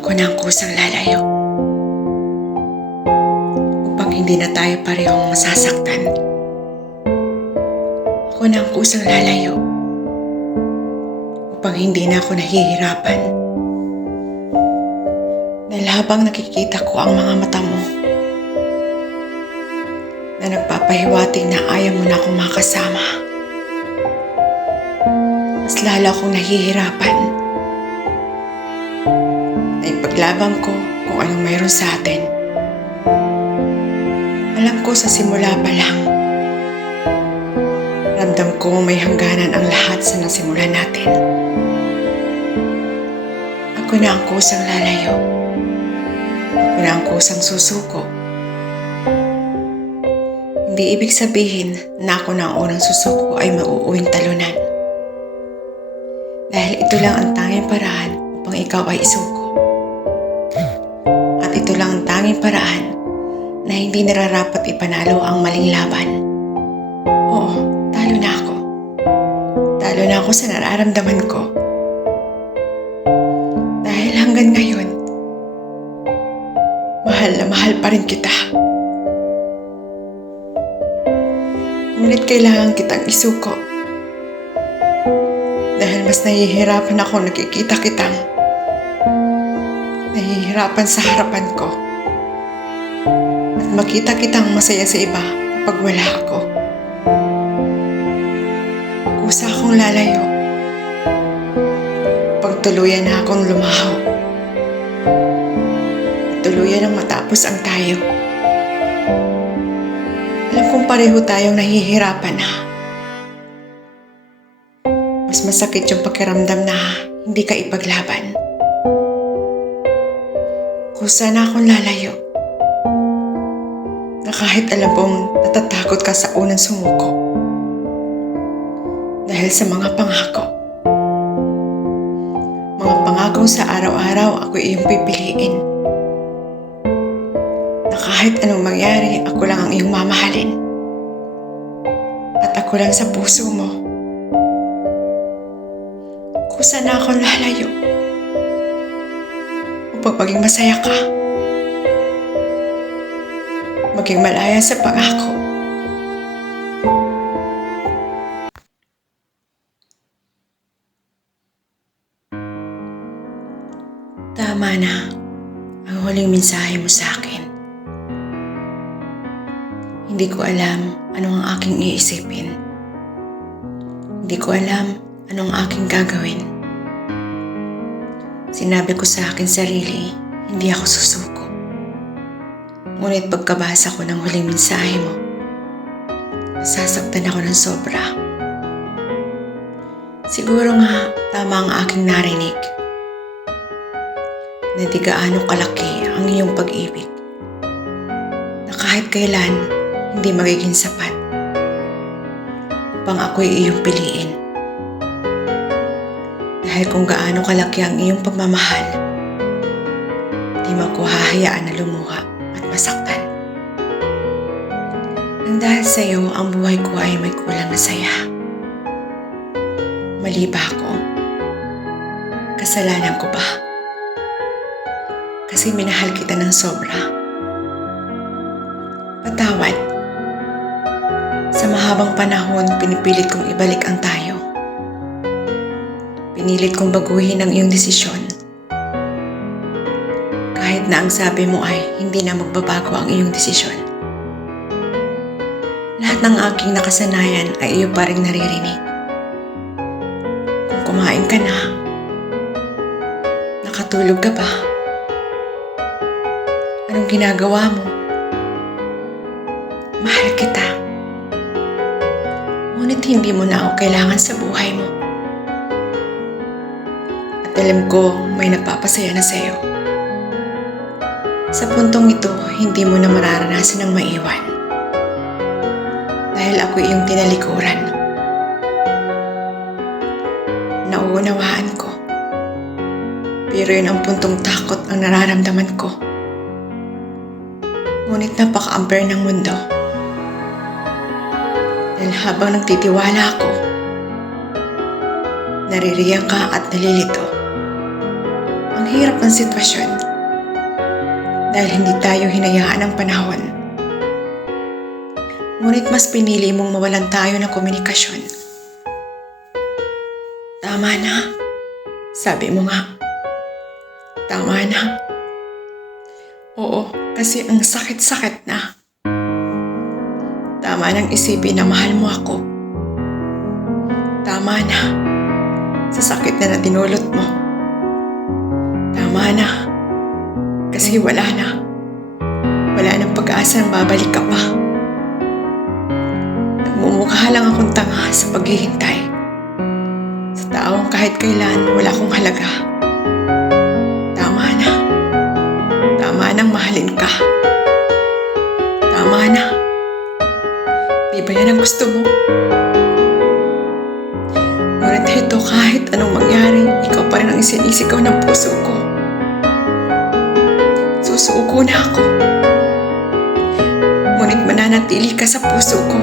Ako na ang kusang lalayo upang hindi na tayo parehong masasaktan. Ako na ang kusang lalayo upang hindi na ako nahihirapan. Dahil habang nakikita ko ang mga mata mo na nagpapahiwatig na ayaw mo na akong makasama, mas lalo akong nahihirapan na ipaglaban ko kung anong mayroon sa atin. Alam ko sa simula pa lang, ramdam ko may hangganan ang lahat sa nasimulan natin. Ako na ang kusang lalayo. Ako na ang kusang susuko. Hindi ibig sabihin na ako na ang unang susuko ay mauuwing talunan. Dahil ito lang ang tanging paraan upang ikaw ay isuko. At ito lang ang tanging paraan na hindi nararapat ipanalo ang maling laban. Oo, talo na ako. Talo na ako sa nararamdaman ko. Dahil hanggang ngayon, mahal na mahal pa rin kita. Ngunit kailangan kitang isuko. Dahil mas nahihirapan ako nakikita kitang nahihirapan sa harapan ko. At makita kitang masaya sa iba kapag wala ako. Kusa akong lalayo. Pagtuluyan na akong lumahaw. Tuluyan ang matapos ang tayo. Alam kong pareho tayong nahihirapan na. Mas masakit yung pakiramdam na hindi ka ipaglaban. Kusa na akong lalayo. Na kahit alam kong natatakot ka sa unang sumuko. Dahil sa mga pangako. Mga pangakong sa araw-araw ako iyong pipiliin. Na kahit anong mangyari, ako lang ang iyong mamahalin. At ako lang sa puso mo. Kusa na akong lalayo upang maging masaya ka. Maging malaya sa pangako. Tama na ang huling mensahe mo sa akin. Hindi ko alam anong ang aking iisipin. Hindi ko alam anong aking gagawin. Sinabi ko sa akin sarili, hindi ako susuko. Ngunit pagkabasa ko ng huling mensahe mo, nasasaktan ako ng sobra. Siguro nga tama ang aking narinig na di gaano kalaki ang iyong pag-ibig na kahit kailan hindi magiging sapat upang ako'y iyong piliin. Dahil kung gaano kalaki ang iyong pagmamahal, di mo ako hahayaan na lumuha at masaktan. Nang dahil sa iyo, ang buhay ko ay may kulang na saya. Mali ba ako? Kasalanan ko ba? Kasi minahal kita ng sobra. Patawad. Sa mahabang panahon, pinipilit kong ibalik ang tayo. Pinilit kong baguhin ang iyong desisyon. Kahit na ang sabi mo ay hindi na magbabago ang iyong desisyon. Lahat ng aking nakasanayan ay iyo pa rin naririnig. Kung kumain ka na, nakatulog ka ba? Anong ginagawa mo? Mahal kita. Ngunit hindi mo na ako kailangan sa buhay mo. At alam ko may napapasaya na sa'yo. Sa puntong ito, hindi mo na mararanasan ang maiwan. Dahil ako iyong tinalikuran. Nauunawaan ko. Pero yun ang puntong takot ang nararamdaman ko. Ngunit napaka-unfair ng mundo. Dahil habang nagtitiwala ako, naririyan ka at nalilito. Ang hirap ng sitwasyon dahil hindi tayo hinayaan ng panahon. Ngunit mas pinili mong mawalan tayo ng komunikasyon. Tama na. Sabi mo nga. Tama na. Oo, kasi ang sakit-sakit na. Tama nang isipin na mahal mo ako. Tama na. Sa sakit na dinulot mo. Tama na. Kasi wala na. Wala nang pag-asa na babalik ka pa. Nagmumukha lang akong tanga sa paghihintay. Sa taong kahit kailan wala akong halaga. Tama na. Tama nang mahalin ka. Tama na. Di ba yan ang gusto mo? Ngunit ito, kahit anong mangyari, ikaw pa rin ang isinisigaw ng puso ko. Susuko na ako. Ngunit mananatili ka sa puso ko.